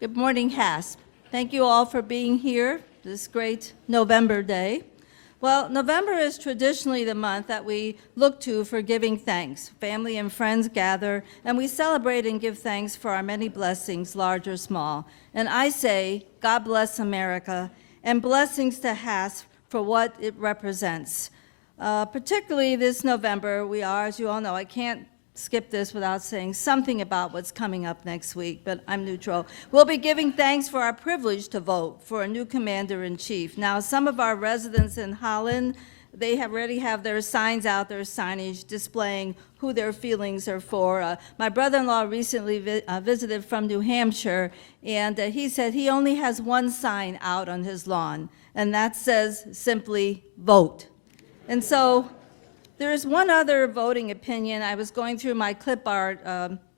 Good morning, HASP. Thank you all for being here this great November day. Well, November is traditionally the month that we look to for giving thanks. Family and friends gather, and we celebrate and give thanks for our many blessings, large or small. And I say, God bless America, and blessings to HASP for what it represents. Particularly this November, we are, as you all know, I can't skip this without saying something about what's coming up next week, but I'm neutral. We'll be giving thanks for our privilege to vote for a new commander-in-chief. Now, some of our residents in Holland, they already have their signs out, their signage displaying who their feelings are for. My brother-in-law recently visited from New Hampshire, and he said he only has one sign out on his lawn, and that says simply, vote. And so, there is one other voting opinion. I was going through my clip art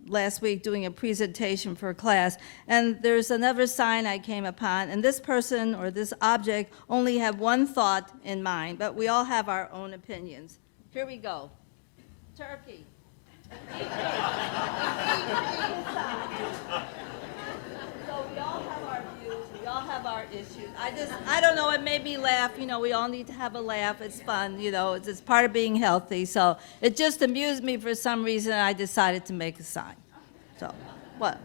last week doing a presentation for a class, and there's another sign I came upon, and this person or this object only had one thought in mind, but we all have our own opinions. Here we go. Turkey. So we all have our views, we all have our issues. I don't know, it made me laugh. You know, we all need to have a laugh. It's fun, you know, it's part of being healthy. So it just amused me for some reason, and I decided to make a sign. So, what?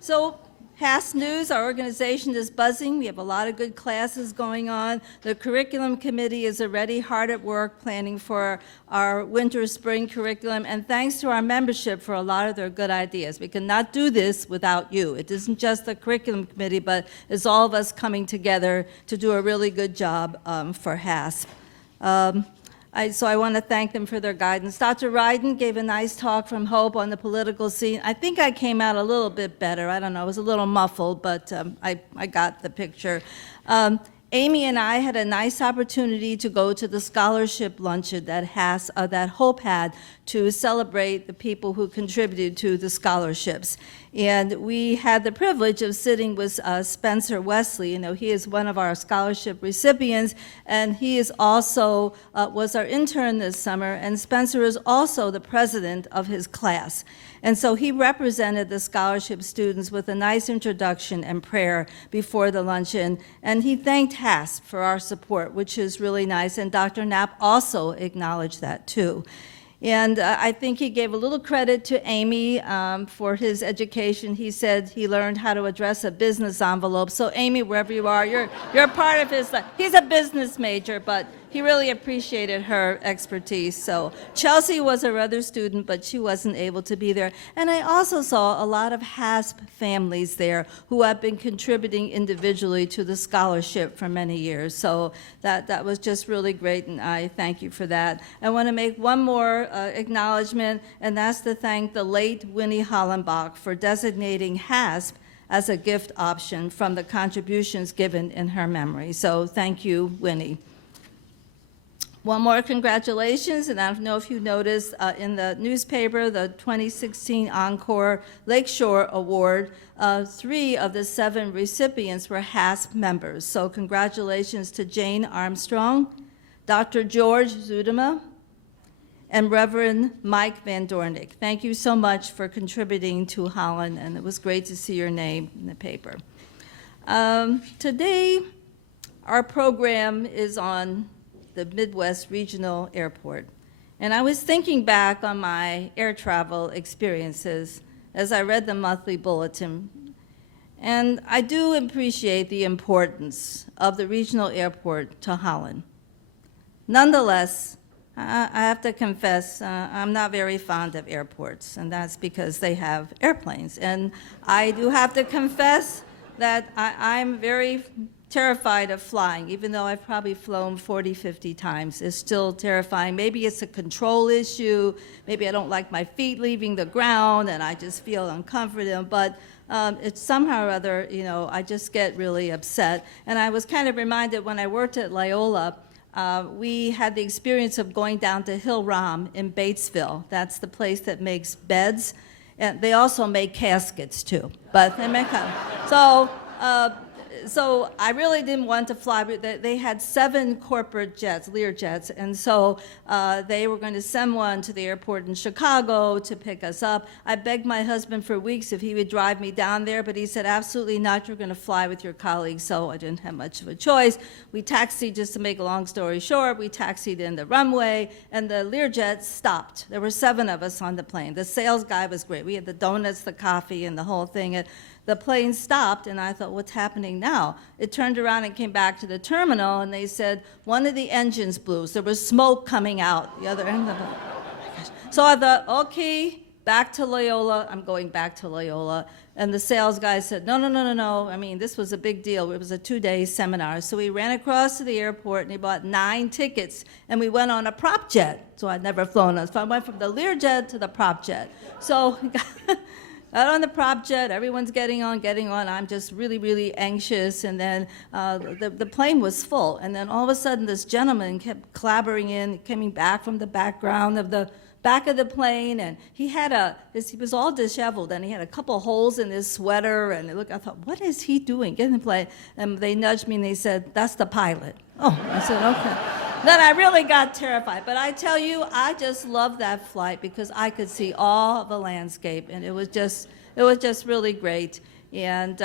So, HASP News, our organization is buzzing. We have a lot of good classes going on. The curriculum committee is already hard at work planning for our winter-spring curriculum, and thanks to our membership for a lot of their good ideas. We cannot do this without you. It isn't just the curriculum committee, but it's all of us coming together to do a really good job for HASP. So I want to thank them for their guidance. Dr. Ryden gave a nice talk from Hope on the political scene. I think I came out a little bit better. I don't know, I was a little muffled, but I got the picture. Amy and I had a nice opportunity to go to the scholarship luncheon that Hope had to celebrate the people who contributed to the scholarships. And we had the privilege of sitting with Spencer Wesley. You know, he is one of our scholarship recipients, and he is also was our intern this summer, and Spencer is also the president of his class. And so he represented the scholarship students with a nice introduction and prayer before the luncheon, and he thanked HASP for our support, which is really nice, and Dr. Knapp also acknowledged that too. And I think he gave a little credit to Amy for his education. He said he learned how to address a business envelope. So Amy, wherever you are, you're part of his life. He's a business major, but he really appreciated her expertise. So Chelsea was our other student, but she wasn't able to be there. And I also saw a lot of HASP families there who have been contributing individually to the scholarship for many years. So that was just really great, and I thank you for that. I want to make one more acknowledgement, and that's to thank the late Winnie Hollenbach for designating HASP as a gift option from the contributions given in her memory. So thank you, Winnie. One more congratulations, and I don't know if you noticed in the newspaper, the 2016 Encore Lakeshore Award, 3 of the 7 recipients were HASP members. So congratulations to Jane Armstrong, Dr. George Zudema, and Reverend Mike Van Dornick. Thank you so much for contributing to Holland, and it was great to see your name in the paper. Today, our program is on the Midwest Regional Airport. And I was thinking back on my air travel experiences as I read the monthly bulletin. And I do appreciate the importance of the regional airport to Holland. Nonetheless, I have to confess, I'm not very fond of airports, and that's because they have airplanes. And I do have to confess that I'm very terrified of flying, even though I've probably flown 40, 50 times. It's still terrifying. Maybe it's a control issue. Maybe I don't like my feet leaving the ground and I just feel uncomfortable. But it's somehow or other, you know, I just get really upset. And I was kind of reminded when I worked at Loyola, we had the experience of going down to Hill Rom in Batesville. That's the place that makes beds. And they also make caskets too. But they make so so I really didn't want to fly, but they had 7 corporate jets, Lear jets, and so they were going to send one to the airport in Chicago to pick us up. I begged my husband for weeks if he would drive me down there, but he said, absolutely not, you're going to fly with your colleagues, so I didn't have much of a choice. We taxied, just to make a long story short, we taxied in the runway, and the Lear jet stopped. There were 7 of us on the plane. The sales guy was great. We had the donuts, the coffee, and the whole thing. The plane stopped, and I thought, what's happening now? It turned around and came back to the terminal, and they said, one of the engines blew. So there was smoke coming out the other end of it. So I thought, okay, back to Loyola. I'm going back to Loyola. And the sales guy said, no, no, no, no, no. I mean, this was a big deal. It was a 2-day seminar. So we ran across to the airport, and he bought 9 tickets, and we went on a prop jet. So I'd never flown on. So I went from the Lear jet to the prop jet. So got on the prop jet, everyone's getting on. I'm just really, really anxious. And then the plane was full. And then all of a sudden, this gentleman kept clabbering in, coming back from the background of the back of the plane. And he was all disheveled, and he had a couple holes in his sweater. And I thought, what is he doing? Get in the plane. And they nudged me, and they said, that's the pilot. Oh, I said, okay. Then I really got terrified. But I tell you, I just loved that flight because I could see all the landscape, and it was just really great. And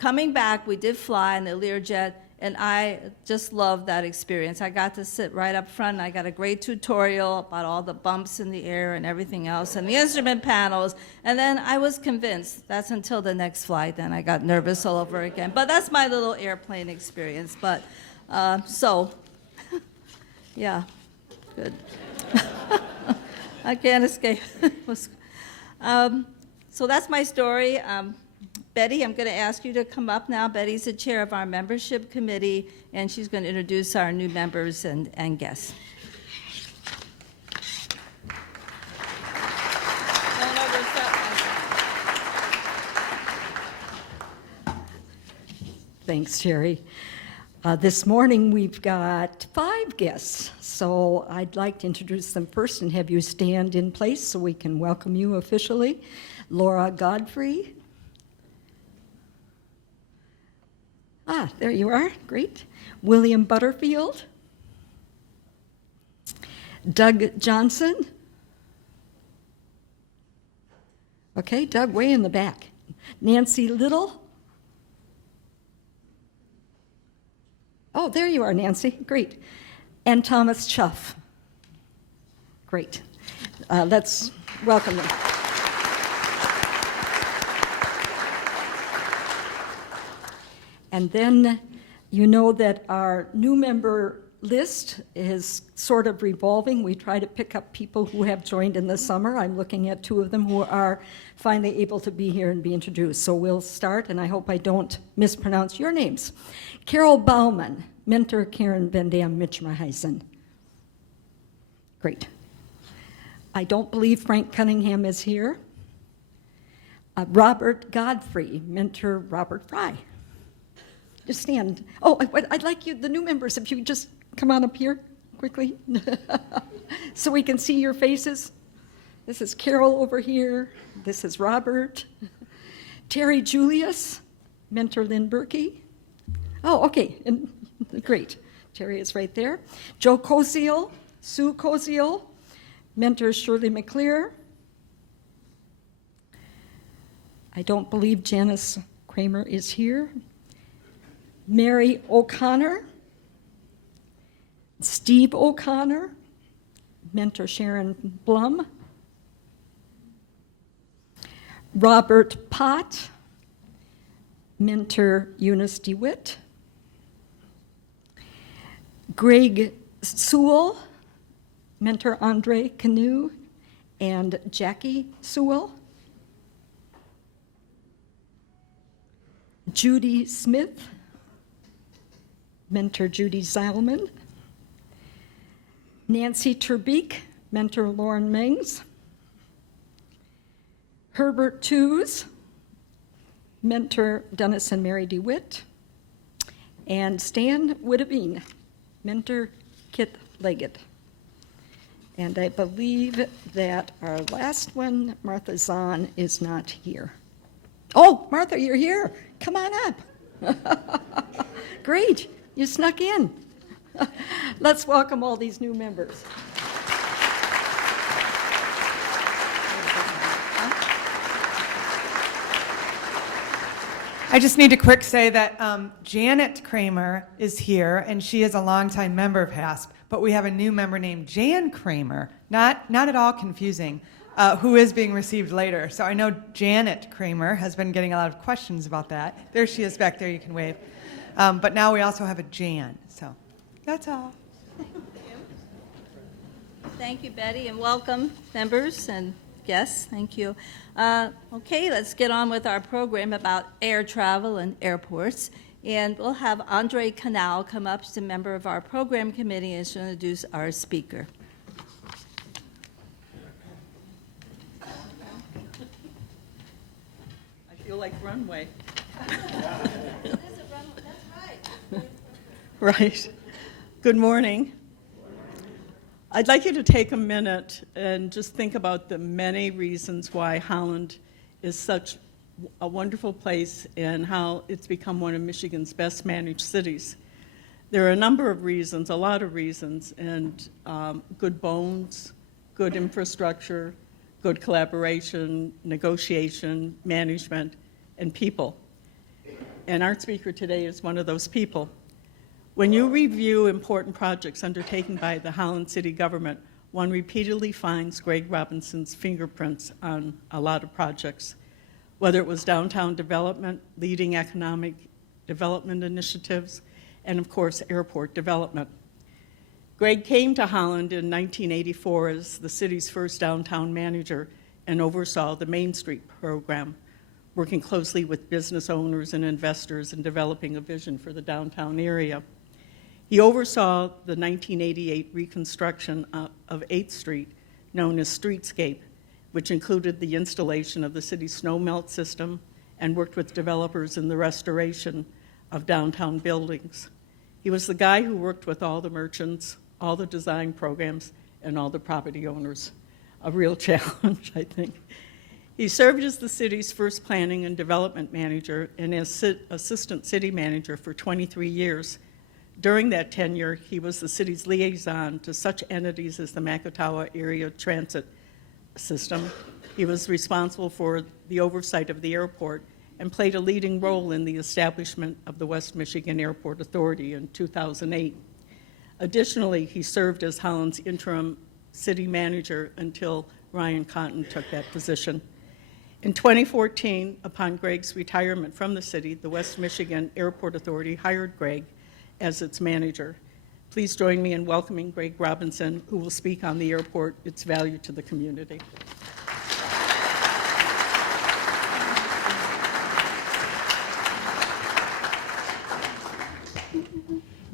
coming back, we did fly in the Learjet, and I just loved that experience. I got to sit right up front, and I got a great tutorial about all the bumps in the air and everything else, and the instrument panels. And then I was convinced. That's until the next flight. Then I got nervous all over again. But that's my little airplane experience. But yeah, good. I can't escape. So that's my story. Betty, I'm going to ask you to come up now. Betty's the chair of our membership committee, and she's going to introduce our new members and guests. Thanks, Sherry. This morning we've got 5 guests, so I'd like to introduce them first and have you stand in place so we can welcome you officially. Laura Godfrey. There you are, great. William Butterfield. Doug Johnson. Okay, Doug, way in the back. Nancy Little. Oh, there you are, Nancy. Great. And Thomas Chuff. Great. Let's welcome them. And then you know that our new member list is sort of revolving. We try to pick up people who have joined in the summer. I'm looking at 2 of them who are finally able to be here and be introduced. So we'll start, and I hope I don't mispronounce your names. Carol Bauman, mentor Karen Van Dam Mitchmerheisen. Great. I don't believe Frank Cunningham is here. Robert Godfrey, mentor Robert Fry. Just stand. Oh, I'd like you, the new members, if you could just come on up here quickly so we can see your faces. This is Carol over here. This is Robert. Terry Julius, mentor Lynn Berkey. Oh, okay, and great. Terry is right there. Joe Koziel, Sue Koziel, mentor Shirley McClear. I don't believe Janice Kramer is here. Mary O'Connor, Steve O'Connor, mentor Sharon Blum, Robert Pott, mentor Eunice DeWitt, Greg Sewell, mentor Andre Canoe and Jackie Sewell, Judy Smith, mentor Judy Zalman, Nancy Terbeek, mentor Lauren Mengs, Herbert Tews, mentor Dennis and Mary DeWitt, and Stan Witteveen, mentor Kit Leggett. And I believe that our last one, Martha Zahn, is not here. Oh, Martha, you're here. Come on up. Great, you snuck in. Let's welcome all these new members. I just need to quick say that Janet Kramer is here, and she is a longtime member of HASP, but we have a new member named Jan Kramer, not at all confusing, who is being received later. So I know Janet Kramer has been getting a lot of questions about that. There she is back there, you can wave. But now we also have a Jan, so that's all. Thank you, Betty, and welcome, members and guests. Thank you. Okay, let's get on with our program about air travel and airports. And we'll have Andre Canal come up as a member of our program committee and she'll introduce our speaker. I feel like runway. That's right. Right. Good morning. I'd like you to take a minute and just think about the many reasons why Holland is such a wonderful place and how it's become one of Michigan's best managed cities. There are a number of reasons, a lot of reasons, and good bones, good infrastructure, good collaboration, negotiation, management, and people. And our speaker today is one of those people. When you review important projects undertaken by the Holland City government, one repeatedly finds Greg Robinson's fingerprints on a lot of projects, whether it was downtown development, leading economic development initiatives, and of course, airport development. Greg came to Holland in 1984 as the city's first downtown manager and oversaw the Main Street program, working closely with business owners and investors in developing a vision for the downtown area. He oversaw the 1988 reconstruction of 8th Street, known as Streetscape, which included the installation of the city's snow melt system and worked with developers in the restoration of downtown buildings. He was the guy who worked with all the merchants, all the design programs, and all the property owners. A real challenge, I think. He served as the city's first planning and development manager and as assistant city manager for 23 years. During that tenure, he was the city's liaison to such entities as the Macatawa Area Transit System. He was responsible for the oversight of the airport and played a leading role in the establishment of the West Michigan Airport Authority in 2008. Additionally, he served as Holland's interim city manager until Ryan Cotton took that position. In 2014, upon Greg's retirement from the city, the West Michigan Airport Authority hired Greg as its manager. Please join me in welcoming Greg Robinson, who will speak on the airport, its value to the community.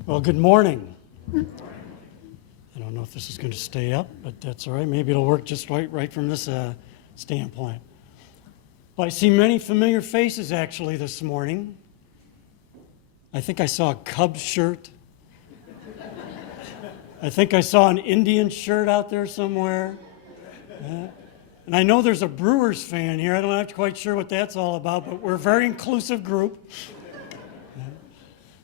Well, good morning. I don't know if this is going to stay up, but that's all right. Maybe it'll work just right from this standpoint. Well, I see many familiar faces actually this morning. I think I saw a Cubs shirt. I think I saw an Indian shirt out there somewhere. And I know there's a Brewers fan here. I'm not quite sure what that's all about, but we're a very inclusive group.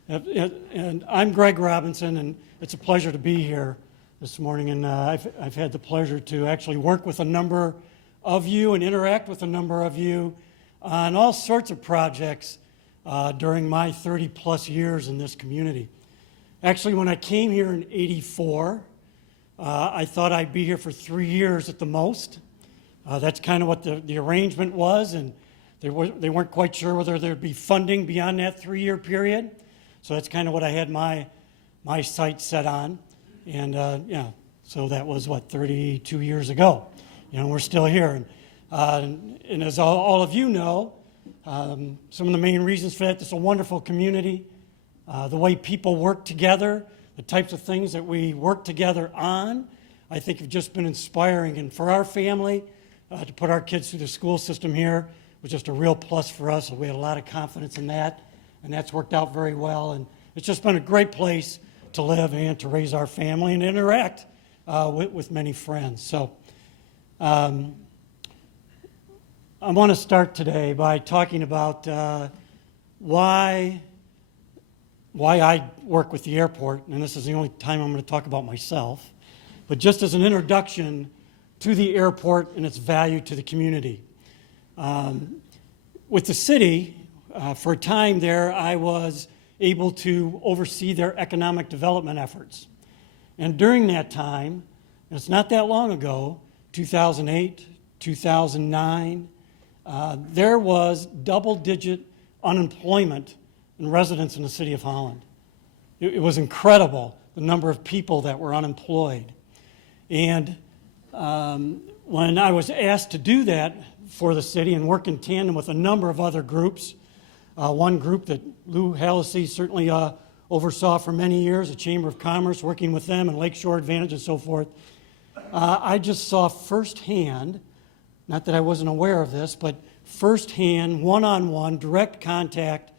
And I'm Greg Robinson, and it's a pleasure to be here this morning. And I've had the pleasure to actually work with a number of you and interact with a number of you on all sorts of projects during my 30-plus years in this community. Actually, when I came here in '84, I thought I'd be here for 3 years at the most. That's kind of what the arrangement was, and they weren't quite sure whether there'd be funding beyond that 3-year period. So that's kind of what I had my sights set on. And yeah, so that was, 32 years ago. You know, we're still here. And as all of you know, some of the main reasons for that, it's a wonderful community. The way people work together, the types of things that we work together on, I think have just been inspiring. And for our family, to put our kids through the school system here was just a real plus for us. So we had a lot of confidence in that, and that's worked out very well. And it's just been a great place to live and to raise our family and interact with many friends. So I want to start today by talking about why I work with the airport, and this is the only time I'm going to talk about myself, but just as an introduction to the airport and its value to the community. With the city, for a time there, I was able to oversee their economic development efforts. And during that time, and it's not that long ago, 2008, 2009, there was double-digit unemployment in residents in the city of Holland. It was incredible, the number of people that were unemployed. And when I was asked to do that for the city and work in tandem with a number of other groups, one group that Lou Hallisey certainly oversaw for many years, the Chamber of Commerce, working with them and Lakeshore Advantage and so forth, I just saw firsthand, not that I wasn't aware of this, but firsthand, one-on-one, direct contact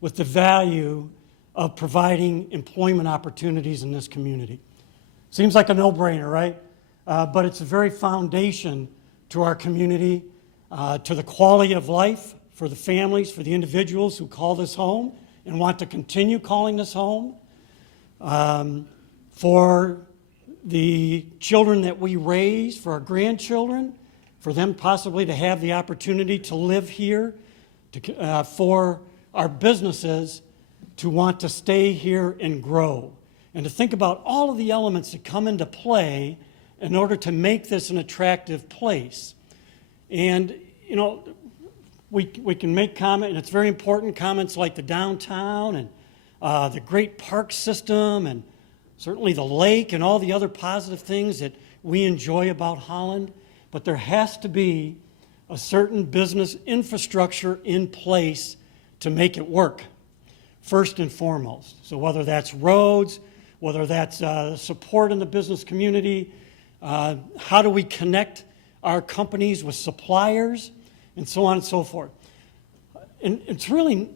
with the value of providing employment opportunities in this community. Seems like a no-brainer, right? But it's the very foundation to our community, to the quality of life for the families, for the individuals who call this home and want to continue calling this home, for the children that we raise, for our grandchildren, for them possibly to have the opportunity to live here, for our businesses to want to stay here and grow, and to think about all of the elements that come into play in order to make this an attractive place. And, you know, we can make comment, and it's very important, comments like the downtown and the great park system and certainly the lake and all the other positive things that we enjoy about Holland, but there has to be a certain business infrastructure in place to make it work, first and foremost. So whether that's roads, whether that's support in the business community, how do we connect our companies with suppliers, and so on and so forth. And it's really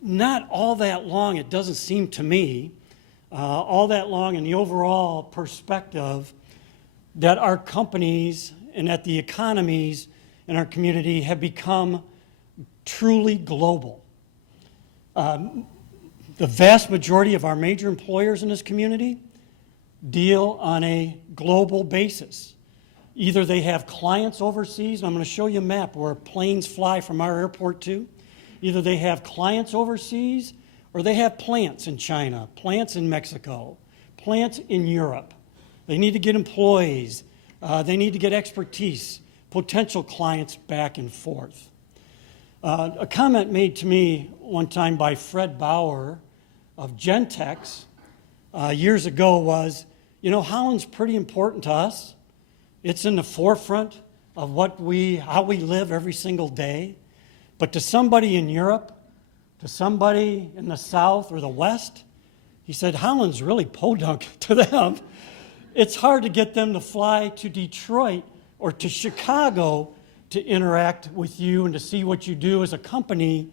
not all that long, it doesn't seem to me, all that long in the overall perspective that our companies and that the economies in our community have become truly global. The vast majority of our major employers in this community deal on a global basis. Either they have clients overseas, and I'm going to show you a map where planes fly from our airport to. Either they have clients overseas, or they have plants in China, plants in Mexico, plants in Europe. They need to get employees. They need to get expertise, potential clients back and forth. A comment made to me one time by Fred Bauer of Gentex years ago was, you know, Holland's pretty important to us. It's in the forefront of how we live every single day. But to somebody in Europe, to somebody in the South or the West, he said, Holland's really podunk to them. It's hard to get them to fly to Detroit or to Chicago to interact with you and to see what you do as a company,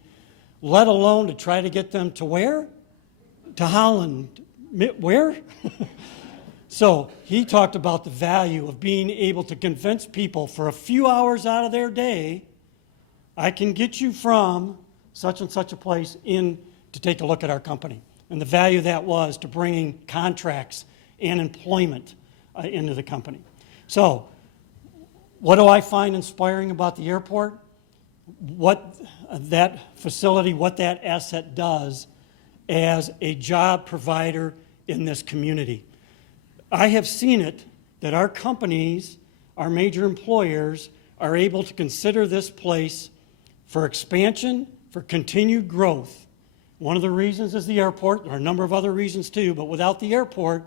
let alone to try to get them to where? To Holland. Where? So he talked about the value of being able to convince people for a few hours out of their day, I can get you from such and such a place in to take a look at our company. And the value that was to bringing contracts and employment into the company. So what do I find inspiring about the airport? What that facility, what that asset does as a job provider in this community. I have seen it that our companies, our major employers, are able to consider this place for expansion, for continued growth. One of the reasons is the airport. There are a number of other reasons too, but without the airport,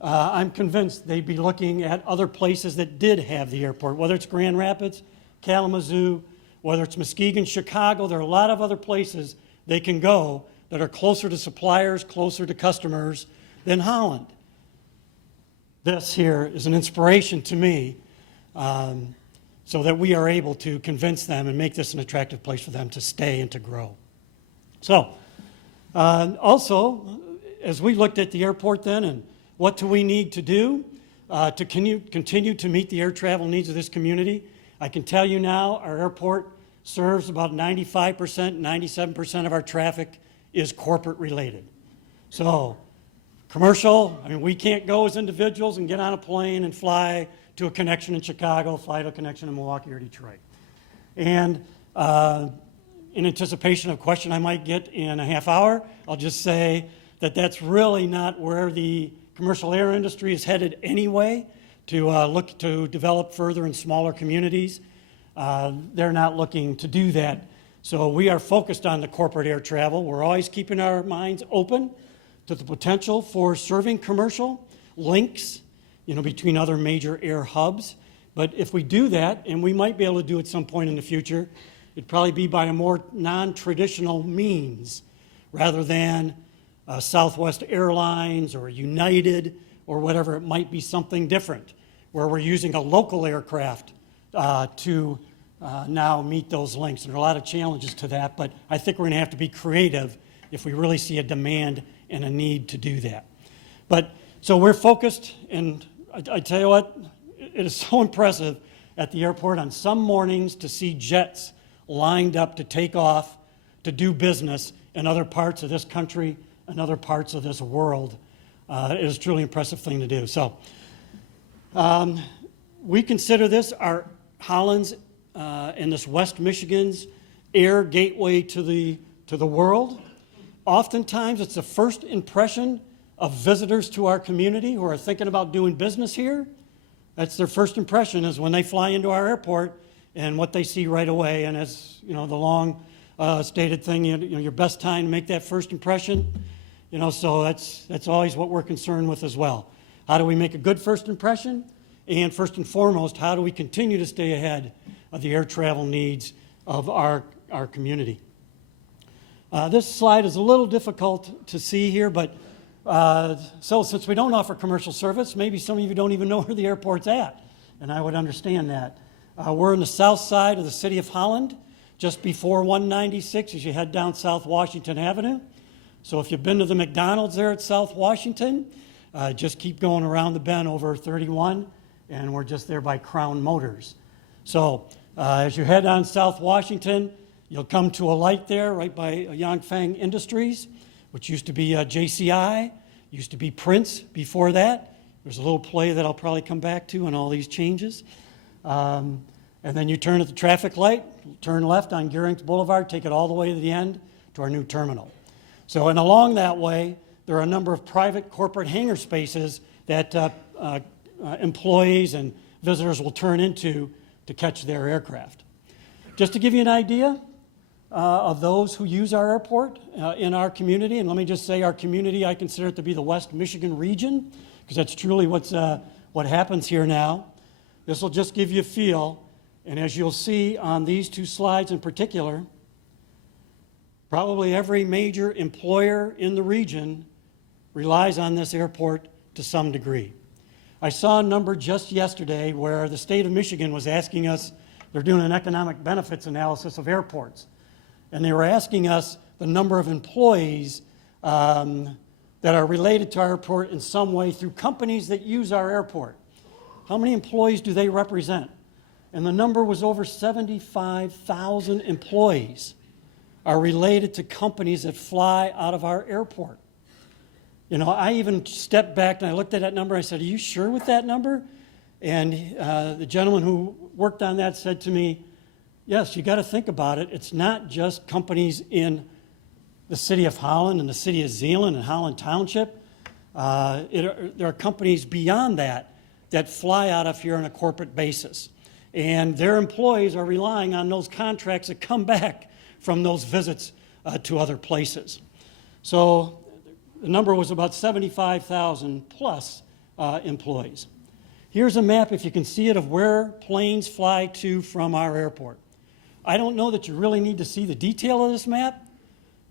I'm convinced they'd be looking at other places that did have the airport, whether it's Grand Rapids, Kalamazoo, whether it's Muskegon, Chicago. There are a lot of other places they can go that are closer to suppliers, closer to customers than Holland. This here is an inspiration to me so that we are able to convince them and make this an attractive place for them to stay and to grow. So, also, as we looked at the airport then and what do we need to do to continue to meet the air travel needs of this community, I can tell you now our airport serves about 95%, 97% of our traffic is corporate related. So commercial, I mean, we can't go as individuals and get on a plane and fly to a connection in Chicago, fly to a connection in Milwaukee or Detroit. And in anticipation of a question I might get in a half hour, I'll just say that that's really not where the commercial air industry is headed anyway, to look to develop further in smaller communities. They're not looking to do that. So we are focused on the corporate air travel. We're always keeping our minds open to the potential for serving commercial links, between other major air hubs. But if we do that, and we might be able to do it at some point in the future, it'd probably be by a more non-traditional means rather than Southwest Airlines or United or whatever. It might be something different where we're using a local aircraft to now meet those links. And there are a lot of challenges to that, but I think we're going to have to be creative if we really see a demand and a need to do that. But so we're focused, and I tell you what, it is so impressive at the airport on some mornings to see jets lined up to take off to do business in other parts of this country and other parts of this world. It is a truly impressive thing to do. So we consider this our Holland's and this West Michigan's air gateway to the world. Oftentimes, it's the first impression of visitors to our community who are thinking about doing business here. That's their first impression, is when they fly into our airport and what they see right away. And as the long stated thing, your best time to make that first impression. So that's always what we're concerned with as well. How do we make a good first impression? And first and foremost, how do we continue to stay ahead of the air travel needs of our community? This slide is a little difficult to see here, but so since we don't offer commercial service, maybe some of you don't even know where the airport's at, and I would understand that. We're in the south side of the city of Holland, just before 196 as you head down South Washington Avenue. So if you've been to the McDonald's there at South Washington, just keep going around the bend over 31, and we're just there by Crown Motors. So as you head on South Washington, you'll come to a light there right by Yangfang Industries, which used to be JCI, used to be Prince before that. There's a little play that I'll probably come back to on all these changes. And then you turn at the traffic light, turn left on Gearing's Boulevard, take it all the way to the end to our new terminal. So, and along that way, there are a number of private corporate hangar spaces that employees and visitors will turn into to catch their aircraft. Just to give you an idea of those who use our airport in our community, and let me just say our community, I consider it to be the West Michigan region, because that's truly what happens here now. This will just give you a feel, and as you'll see on these two slides in particular, probably every major employer in the region relies on this airport to some degree. I saw a number just yesterday where the state of Michigan was asking us, they're doing an economic benefits analysis of airports, and they were asking us the number of employees that are related to our airport in some way through companies that use our airport. How many employees do they represent? And the number was over 75,000 employees are related to companies that fly out of our airport. I even stepped back and I looked at that number. I said, "Are you sure with that number?" And the gentleman who worked on that said to me, "Yes, you got to think about it. It's not just companies in the city of Holland and the city of Zeeland and Holland Township. There are companies beyond that fly out of here on a corporate basis. And their employees are relying on those contracts that come back from those visits to other places." So the number was about 75,000 plus employees. Here's a map, if you can see it, of where planes fly to from our airport. I don't know that you really need to see the detail of this map,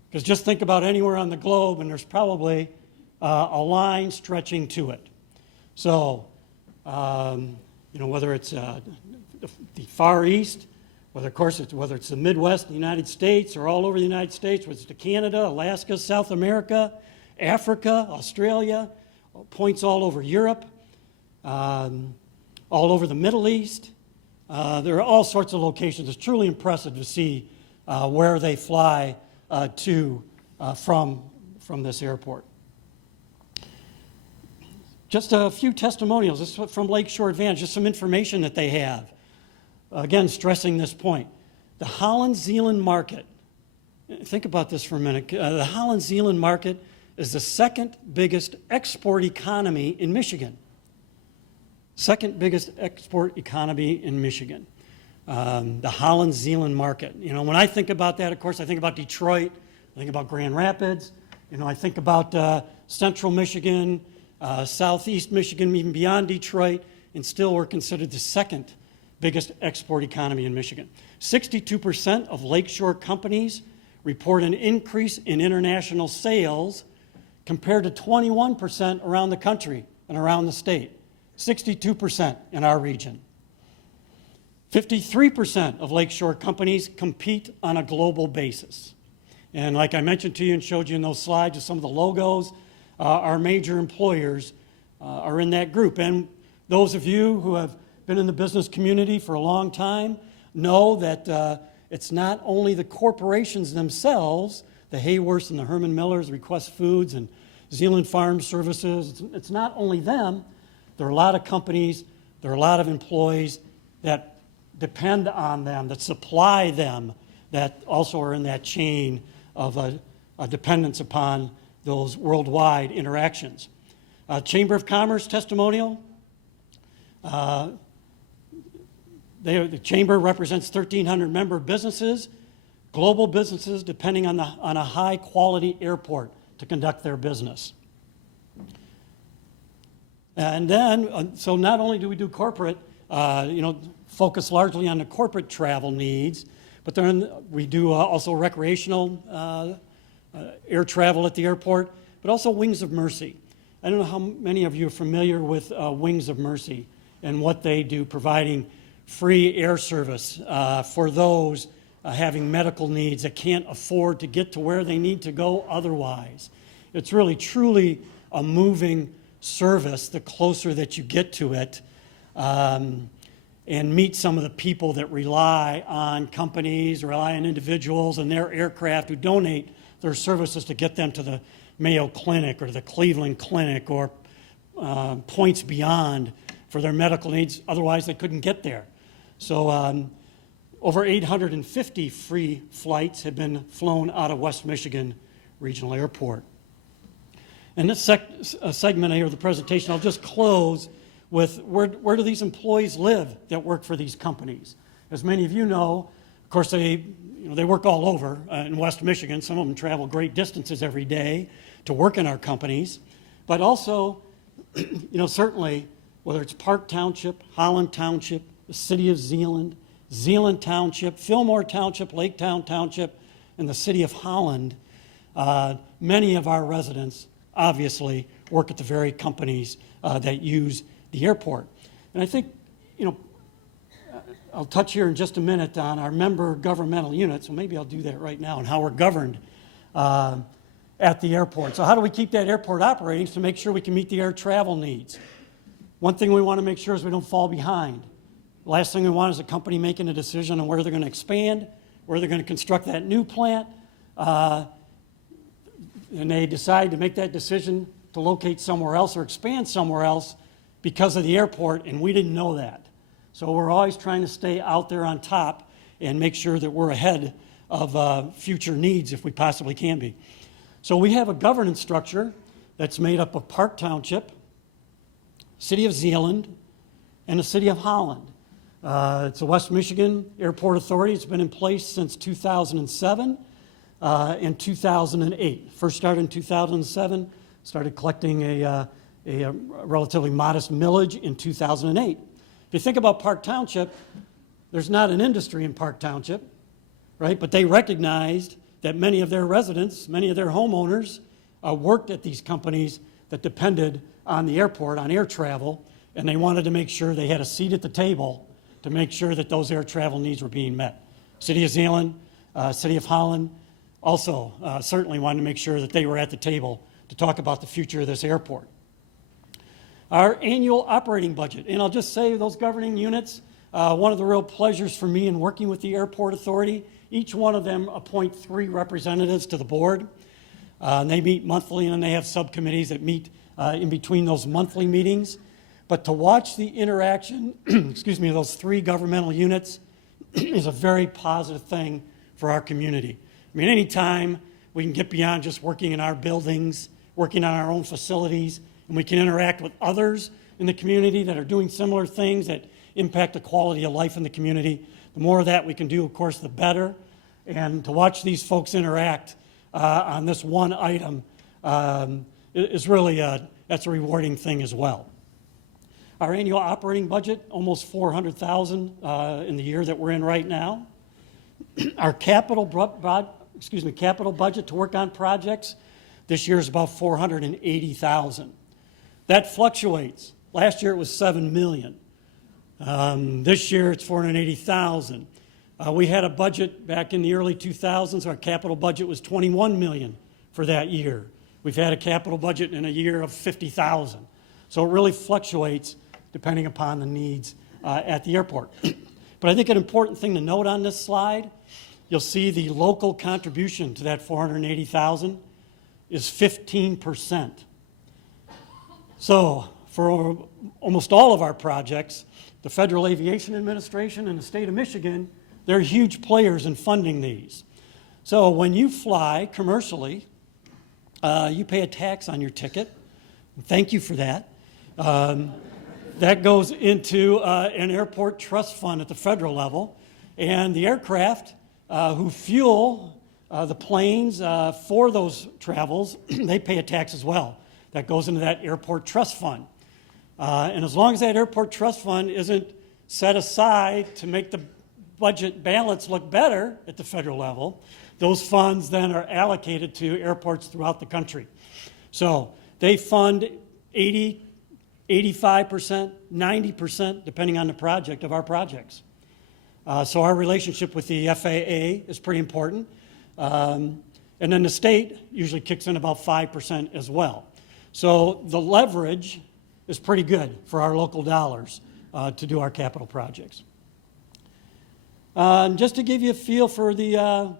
because just think about anywhere on the globe and there's probably a line stretching to it. So, whether it's the Far East, whether it's the Midwest, the United States, or all over the United States, whether it's to Canada, Alaska, South America, Africa, Australia, points all over Europe, all over the Middle East, There are all sorts of locations. It's truly impressive to see where they fly from this airport. Just a few testimonials. This is from Lakeshore Advantage, just some information that they have. Again, stressing this point. The Holland-Zeeland market, think about this for a minute. The Holland-Zeeland market is the second biggest export economy in Michigan. Second biggest export economy in Michigan. The Holland-Zeeland market. You know, when I think about that, of course, I think about Detroit, I think about Grand Rapids, you know, I think about central Michigan, southeast Michigan, even beyond Detroit, and still we're considered the second biggest export economy in Michigan. 62% of lakeshore companies report an increase in international sales compared to 21% around the country and around the state. 62% in our region. 53% of lakeshore companies compete on a global basis. And like I mentioned to you and showed you in those slides with some of the logos, our major employers are in that group. And those of you who have been in the business community for a long time know that it's not only the corporations themselves, the Hayworths and the Herman Millers, Request Foods and Zeeland Farm Services, it's not only them. There are a lot of companies, there are a lot of employees that depend on them, that supply them, that also are in that chain of a dependence upon those worldwide interactions. Chamber of Commerce testimonial. The Chamber represents 1,300 member businesses, global businesses depending on a high-quality airport to conduct their business. And then, so not only do we do corporate, focus largely on the corporate travel needs, but then we do also recreational air travel at the airport, but also Wings of Mercy. I don't know how many of you are familiar with Wings of Mercy and what they do, providing free air service for those having medical needs that can't afford to get to where they need to go otherwise. It's really, truly a moving service the closer that you get to it, and meet some of the people that rely on companies, rely on individuals and their aircraft who donate their services to get them to the Mayo Clinic or the Cleveland Clinic or points beyond for their medical needs. Otherwise, they couldn't get there. So over 850 free flights have been flown out of West Michigan Regional Airport. And this segment here of the presentation, I'll just close with where do these employees live that work for these companies? As many of you know, of course, they work all over in West Michigan. Some of them travel great distances every day to work in our companies. But also, certainly, whether it's Park Township, Holland Township, the City of Zeeland, Zeeland Township, Fillmore Township, Laketown Township, and the City of Holland, many of our residents obviously work at the very companies that use the airport. And I think, I'll touch here in just a minute on our member governmental units, so maybe I'll do that right now, and how we're governed at the airport. So how do we keep that airport operating to make sure we can meet the air travel needs? One thing we want to make sure is we don't fall behind. The last thing we want is a company making a decision on where they're going to expand, where they're going to construct that new plant, and they decide to make that decision to locate somewhere else or expand somewhere else because of the airport, and we didn't know that. So we're always trying to stay out there on top and make sure that we're ahead of future needs if we possibly can be. So we have a governance structure that's made up of Park Township, City of Zeeland, and the City of Holland. It's a West Michigan Airport Authority. It's been in place since 2007 and 2008. First started in 2007, started collecting a relatively modest millage in 2008. If you think about Park Township, there's not an industry in Park Township, right? But they recognized that many of their residents, many of their homeowners worked at these companies that depended on the airport, on air travel, and they wanted to make sure they had a seat at the table to make sure that those air travel needs were being met. City of Zeeland, City of Holland also certainly wanted to make sure that they were at the table to talk about the future of this airport. Our annual operating budget, and I'll just say those governing units, One of the real pleasures for me in working with the Airport Authority, each one of them appoint 3 representatives to the board. And they meet monthly, and then they have subcommittees that meet in between those monthly meetings. But to watch the interaction, excuse me, of those 3 governmental units is a very positive thing for our community. I mean, anytime we can get beyond just working in our buildings, working on our own facilities, and we can interact with others in the community that are doing similar things that impact the quality of life in the community, the more of that we can do, of course, the better. And to watch these folks interact on this one item is really, that's a rewarding thing as well. Our annual operating budget, almost $400,000 in the year that we're in right now. Our capital budget to work on projects this year is about $480,000. That fluctuates. Last year it was $7 million. This year it's $480,000. We had a budget back in the early 2000s. Our capital budget was $21 million for that year. We've had a capital budget in a year of $50,000. So it really fluctuates depending upon the needs at the airport. But I think an important thing to note on this slide, you'll see the local contribution to that $480,000 is 15%. So for almost all of our projects, the Federal Aviation Administration and the state of Michigan, they're huge players in funding these. So when you fly commercially, you pay a tax on your ticket. Thank you for that. That goes into an airport trust fund at the federal level. And the aircraft who fuel the planes for those travels, they pay a tax as well. That goes into that airport trust fund. And as long as that airport trust fund isn't set aside to make the budget balance look better at the federal level, those funds then are allocated to airports throughout the country. So they fund 80, 85%, 90%, depending on the project of our projects. So our relationship with the FAA is pretty important. And then the state usually kicks in about 5% as well. So the leverage is pretty good for our local dollars to do our capital projects. Just to give you a feel for the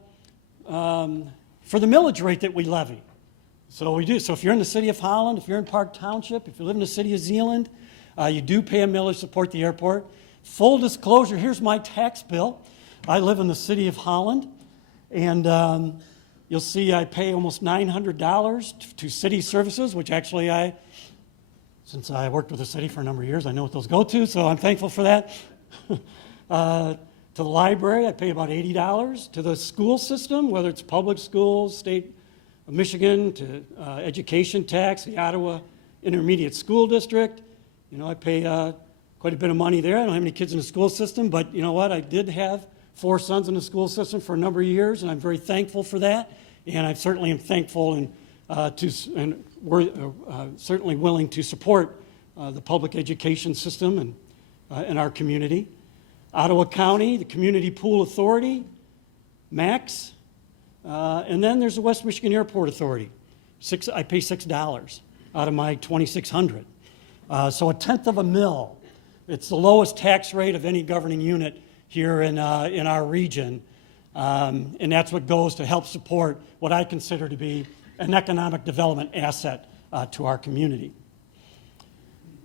millage rate that we levy. So we do. So if you're in the city of Holland, if you're in Park Township, if you live in the city of Zeeland, you do pay a millage to support the airport. Full disclosure, here's my tax bill. I live in the city of Holland, and you'll see I pay almost $900 to city services, which actually since I worked with the city for a number of years, I know what those go to, so I'm thankful for that. To the library, I pay about $80. To the school system, whether it's public schools, state of Michigan, to education tax, the Ottawa Intermediate School District, I pay quite a bit of money there. I don't have any kids in the school system, but you know what? I did have 4 sons in the school system for a number of years, and I'm very thankful for that. And I certainly am thankful and we're certainly willing to support the public education system and in our community. Ottawa County, the Community Pool Authority, MAX, and then there's the West Michigan Airport Authority. I pay $6 out of my $2,600. So $0.1 of a mil. It's the lowest tax rate of any governing unit here in our region, and that's what goes to help support what I consider to be an economic development asset to our community.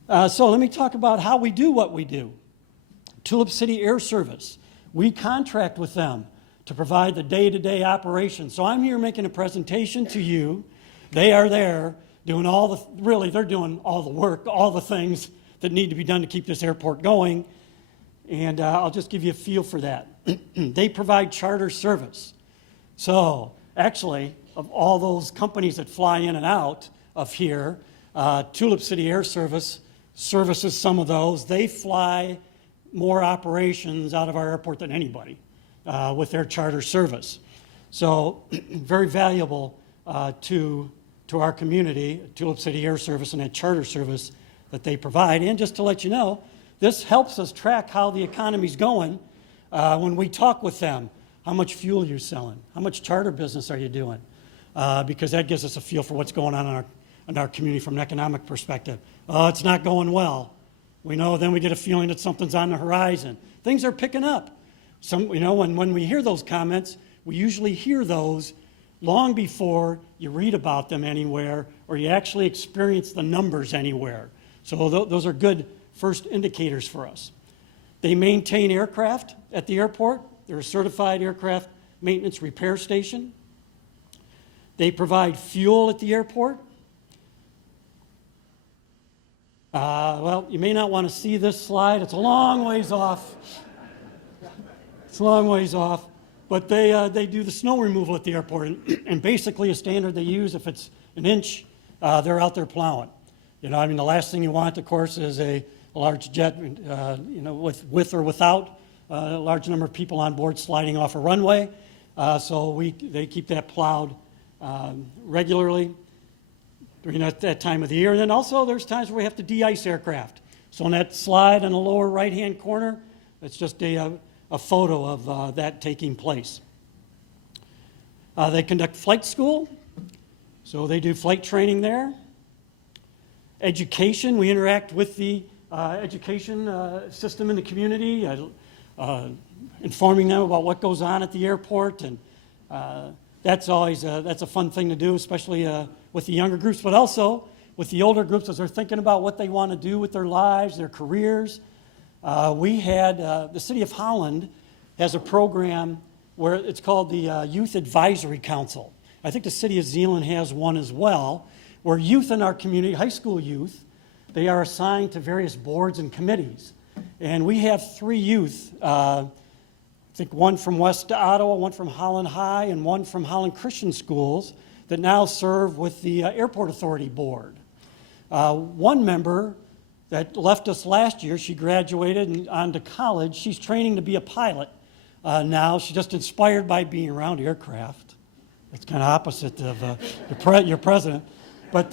So let me talk about how we do what we do. Tulip City Air Service, we contract with them to provide the day-to-day operations. So I'm here making a presentation to you. They are there doing they're doing all the work, all the things that need to be done to keep this airport going. And I'll just give you a feel for that. They provide charter service. So actually, of all those companies that fly in and out of here, Tulip City Air Service services some of those. They fly more operations out of our airport than anybody with their charter service. So very valuable to our community, Tulip City Air Service and that charter service that they provide. And just to let you know, this helps us track how the economy's going when we talk with them. How much fuel you're selling? How much charter business are you doing? Because that gives us a feel for what's going on in our community from an economic perspective. It's not going well. We know then we get a feeling that something's on the horizon. Things are picking up. When we hear those comments, we usually hear those long before you read about them anywhere or you actually experience the numbers anywhere. So those are good first indicators for us. They maintain aircraft at the airport. They're a certified aircraft maintenance repair station. They provide fuel at the airport. Well, you may not want to see this slide. It's a long ways off. It's a long ways off. But they do the snow removal at the airport. And basically a standard they use, if it's an inch, they're out there plowing. The last thing you want, of course, is a large jet, with or without a large number of people on board sliding off a runway. So they keep that plowed regularly during that time of the year. And then also there's times where we have to de-ice aircraft. So on that slide in the lower right-hand corner, it's just a photo of that taking place. They conduct flight school, so they do flight training there. Education, we interact with the education system in the community, informing them about what goes on at the airport, and that's always that's a fun thing to do, especially with the younger groups, but also with the older groups as they're thinking about what they want to do with their lives, their careers. We had the city of Holland has a program where it's called the Youth Advisory Council. I think the city of Zeeland has one as well, where youth in our community, high school youth, they are assigned to various boards and committees. And we have 3 youth, I think one from West Ottawa, one from Holland High, and one from Holland Christian Schools that now serve with the Airport Authority Board. One member that left us last year, she graduated and on to college. She's training to be a pilot now. She's just inspired by being around aircraft. That's kind of opposite of your president. But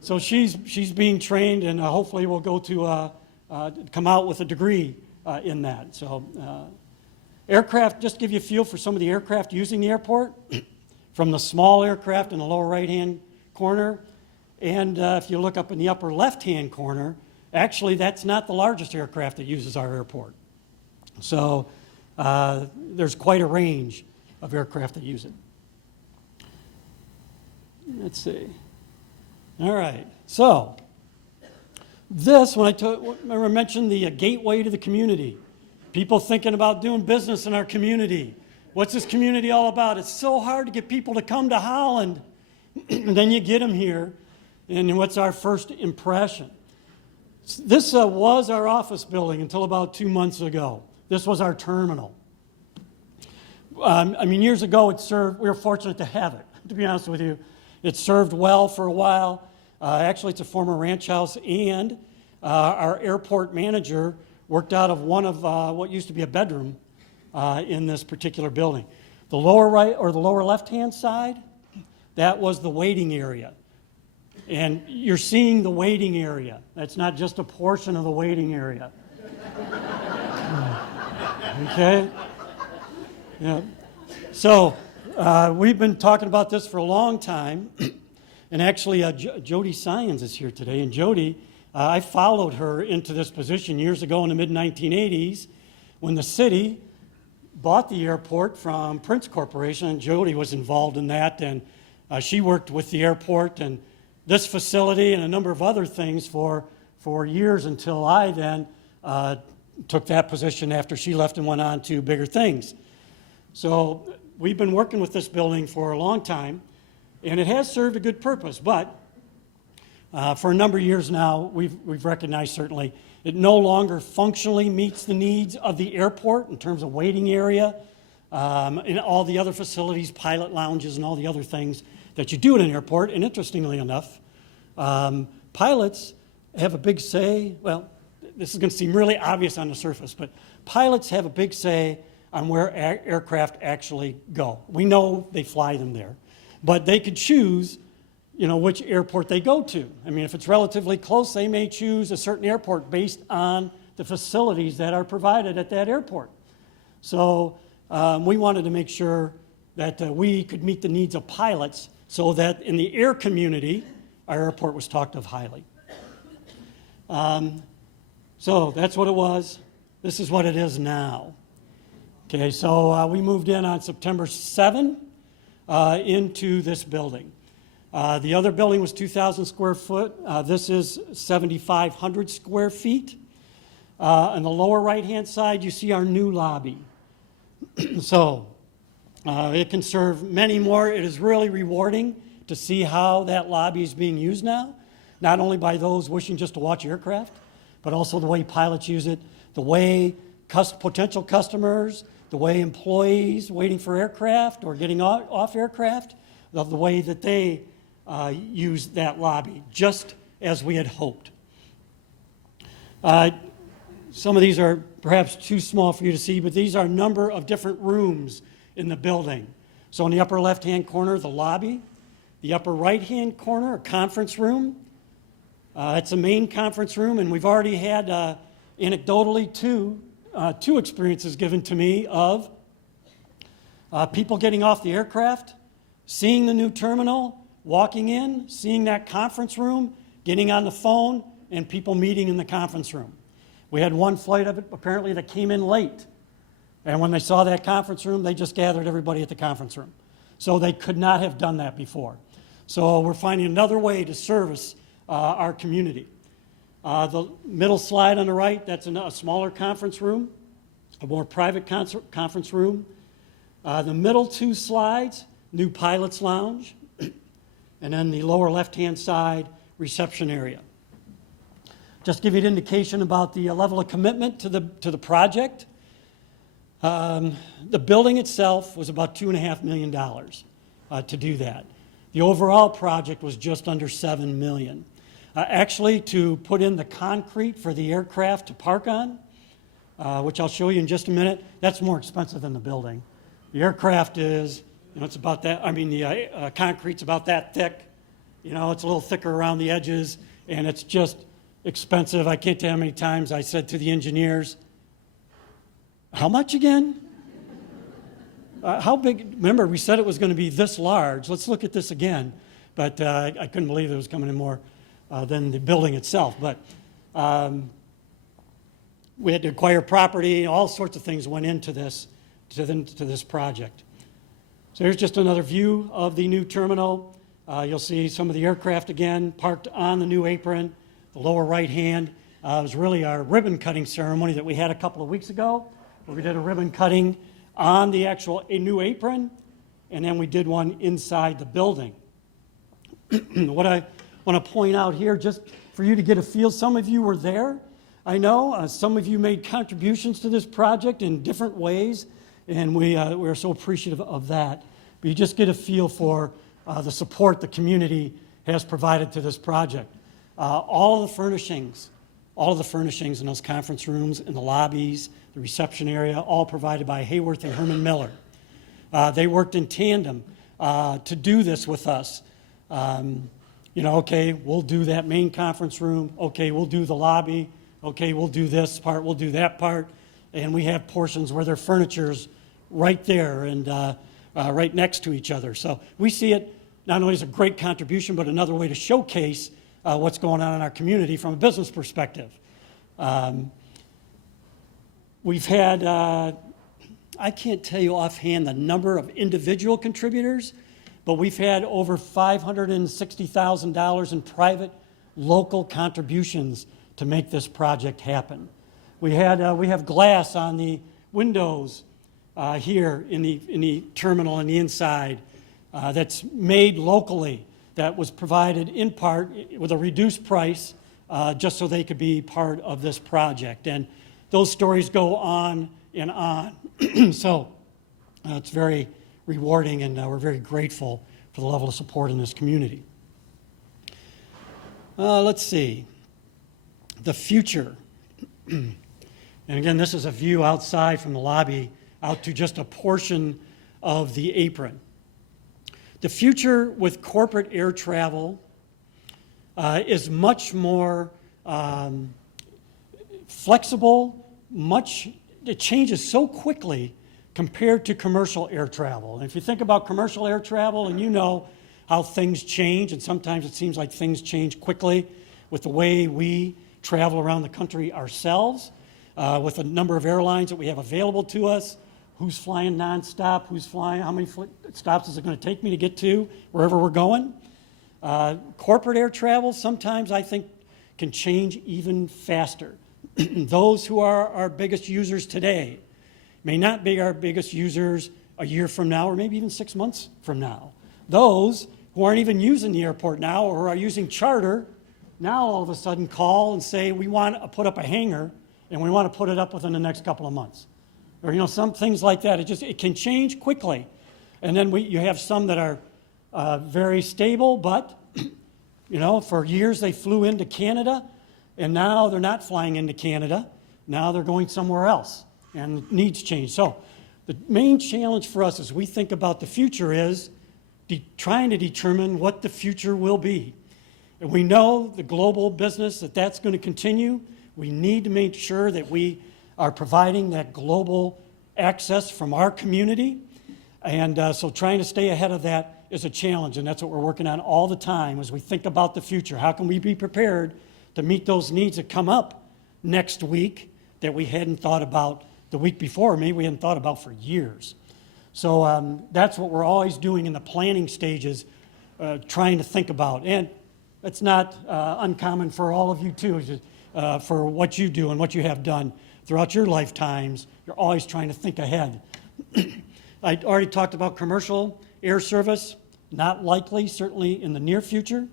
so she's being trained, and hopefully will go to come out with a degree in that. So aircraft, just to give you a feel for some of the aircraft using the airport, from the small aircraft in the lower right-hand corner, and if you look up in the upper left-hand corner, actually that's not the largest aircraft that uses our airport. So there's quite a range of aircraft that use it. Let's see. All right. So this, when I mentioned the gateway to the community, people thinking about doing business in our community. What's this community all about? It's so hard to get people to come to Holland, and then you get them here, and what's our first impression? This was our office building until about 2 months ago. This was our terminal. Years ago it served, we were fortunate to have it, to be honest with you. It served well for a while. Actually, it's a former ranch house, and our airport manager worked out of one of what used to be a bedroom in this particular building. The lower right or the lower left-hand side, that was the waiting area. And you're seeing the waiting area. That's not just a portion of the waiting area. Okay? Yeah. So we've been talking about this for a long time. And actually, Jody Syons is here today. And Jody, I followed her into this position years ago in the mid-1980s when the city bought the airport from Prince Corporation, and Jody was involved in that. And she worked with the airport and this facility and a number of other things for years until I then took that position after she left and went on to bigger things. So we've been working with this building for a long time, and it has served a good purpose, but for a number of years now, we've recognized certainly it no longer functionally meets the needs of the airport in terms of waiting area and all the other facilities, pilot lounges, and all the other things that you do at an airport. And interestingly enough, pilots have a big say. Well, this is going to seem really obvious on the surface, but pilots have a big say on where aircraft actually go. We know they fly them there, but they could choose which airport they go to. If it's relatively close, they may choose a certain airport based on the facilities that are provided at that airport. So we wanted to make sure that we could meet the needs of pilots so that in the air community, our airport was talked of highly. So that's what it was. This is what it is now. Okay, so we moved in on September 7 into this building. The other building was 2,000 square foot. This is 7,500 square feet. On the lower right-hand side, you see our new lobby. So it can serve many more. It is really rewarding to see how that lobby is being used now, not only by those wishing just to watch aircraft, but also the way pilots use it, the way potential customers, the way employees waiting for aircraft or getting off aircraft, the way that they use that lobby, just as we had hoped. Some of these are perhaps too small for you to see, but these are a number of different rooms in the building. So in the upper left-hand corner, the lobby. The upper right-hand corner, a conference room. It's a main conference room, and we've already had, anecdotally, two experiences given to me of people getting off the aircraft, seeing the new terminal, walking in, seeing that conference room, getting on the phone, and people meeting in the conference room. We had one flight of it, apparently, that came in late. And when they saw that conference room, they just gathered everybody at the conference room. So they could not have done that before. So we're finding another way to service our community. The middle slide on the right, that's a smaller conference room, a more private conference room. The middle two slides, new pilot's lounge. And then the lower left-hand side, reception area. Just give you an indication about the level of commitment to the project. The building itself was about $2.5 million to do that. The overall project was just under $7 million. Actually, to put in the concrete for the aircraft to park on, which I'll show you in just a minute, that's more expensive than the building. The aircraft is, it's about that, the concrete's about that thick. It's a little thicker around the edges, and it's just expensive. I can't tell you how many times I said to the engineers, how much again? How big? Remember, we said it was going to be this large. Let's look at this again. But I couldn't believe it was coming in more than the building itself. But we had to acquire property. All sorts of things went into this, to this project. So here's just another view of the new terminal. You'll see some of the aircraft again parked on the new apron. The lower right hand was really our ribbon cutting ceremony that we had a couple of weeks ago, where we did a ribbon cutting on the actual new apron, and then we did one inside the building. What I want to point out here, just for you to get a feel, some of you were there. I know some of you made contributions to this project in different ways, and we're so appreciative of that. But you just get a feel for the support the community has provided to this project. All of the furnishings in those conference rooms, in the lobbies, the reception area, all provided by Hayworth and Herman Miller. They worked in tandem to do this with us. Okay, we'll do that main conference room. Okay, we'll do the lobby. Okay, we'll do this part, we'll do that part. And we have portions where their furniture's right there and right next to each other. So we see it not only as a great contribution, but another way to showcase what's going on in our community from a business perspective. We've had, I can't tell you offhand the number of individual contributors, but we've had over $560,000 in private local contributions to make this project happen. We have glass on the windows here in the terminal on the inside that's made locally, that was provided in part with a reduced price just so they could be part of this project. And those stories go on and on. So it's very rewarding, and we're very grateful for the level of support in this community. Let's see. The future. And again, this is a view outside from the lobby out to just a portion of the apron. The future with corporate air travel is much more flexible, it changes so quickly compared to commercial air travel. And if you think about commercial air travel, and you know how things change, and sometimes it seems like things change quickly with the way we travel around the country ourselves with a number of airlines that we have available to us. Who's flying nonstop? Who's flying? How many stops is it going to take me to get to wherever we're going? Corporate air travel sometimes I think can change even faster. Those who are our biggest users today may not be our biggest users a year from now or maybe even 6 months from now. Those who aren't even using the airport now or are using charter now all of a sudden call and say, we want to put up a hangar and we want to put it up within the next couple of months. Or, some things like that. It can change quickly. And then you have some that are very stable, but, for years they flew into Canada, and now they're not flying into Canada. Now they're going somewhere else, and needs change. So the main challenge for us as we think about the future is trying to determine what the future will be. And we know the global business, that's going to continue. We need to make sure that we are providing that global access from our community. And so trying to stay ahead of that is a challenge, and that's what we're working on all the time as we think about the future. How can we be prepared to meet those needs that come up next week that we hadn't thought about the week before, maybe we hadn't thought about for years. So that's what we're always doing in the planning stages, trying to think about. And it's not uncommon for all of you too, for what you do and what you have done throughout your lifetimes. You're always trying to think ahead. I already talked about commercial air service, not likely, certainly in the near future.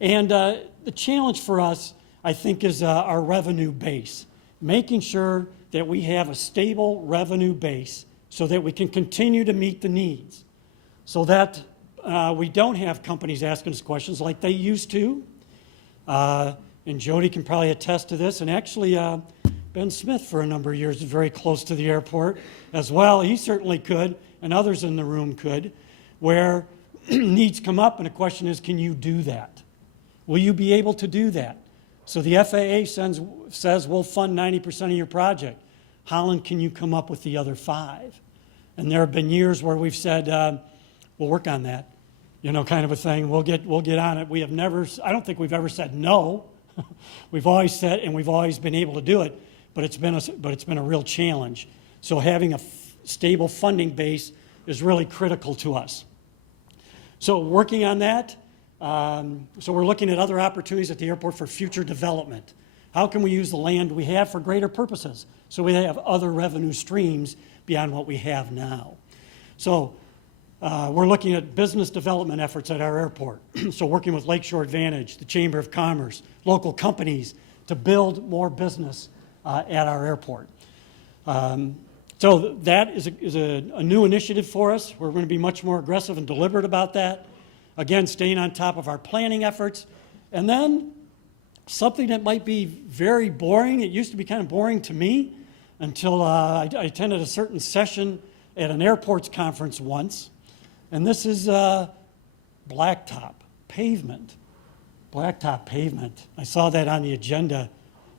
And the challenge for us, I think, is our revenue base, making sure that we have a stable revenue base so that we can continue to meet the needs, so that we don't have companies asking us questions like they used to. And Jody can probably attest to this. And actually, Ben Smith, for a number of years, is very close to the airport as well. He certainly could, and others in the room could, where needs come up, and the question is, can you do that? Will you be able to do that? So the FAA says we'll fund 90% of your project. Holland, can you come up with the other 5%? And there have been years where we've said, we'll work on that, kind of a thing. We'll get on it. We have never, I don't think we've ever said no. We've always said, and we've always been able to do it, but it's been a real challenge. So having a stable funding base is really critical to us. So working on that, so we're looking at other opportunities at the airport for future development. How can we use the land we have for greater purposes so we have other revenue streams beyond what we have now? So we're looking at business development efforts at our airport. So working with Lakeshore Advantage, the Chamber of Commerce, local companies to build more business at our airport. So that is a new initiative for us. We're going to be much more aggressive and deliberate about that. Again, staying on top of our planning efforts. And then something that might be very boring. It used to be kind of boring to me until I attended a certain session at an airports conference once. And this is blacktop pavement. Blacktop pavement. I saw that on the agenda,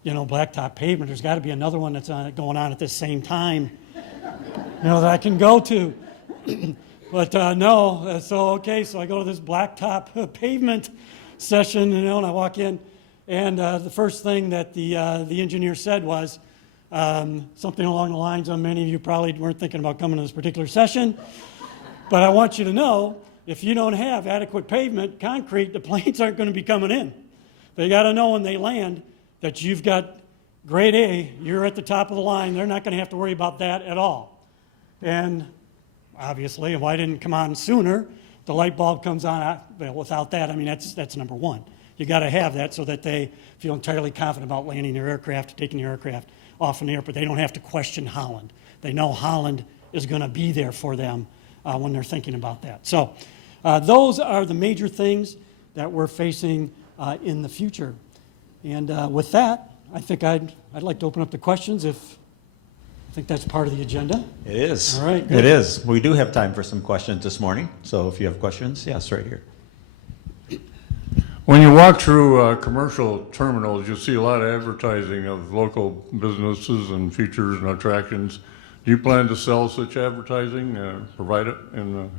blacktop pavement. There's got to be another one that's going on at the same time, that I can go to. But no, so I go to this blacktop pavement session, and I walk in, and the first thing that the engineer said was something along the lines of, many of you probably weren't thinking about coming to this particular session, but I want you to know, if you don't have adequate pavement, concrete, the planes aren't going to be coming in. They got to know when they land that you've got grade A, you're at the top of the line. They're not going to have to worry about that at all. And obviously, if I didn't come on sooner, the light bulb comes on. Without that, that's number one. You got to have that so that they feel entirely confident about landing their aircraft, taking the aircraft off from the airport. They don't have to question Holland. They know Holland is going to be there for them when they're thinking about that. So those are the major things that we're facing in the future. And with that, I think I'd like to open up the questions if I think that's part of the agenda. It is. All right, good. It is. We do have time for some questions this morning. So if you have questions, yes, right here. When you walk through commercial terminals, you see a lot of advertising of local businesses and features and attractions. Do you plan to sell such advertising, provide it in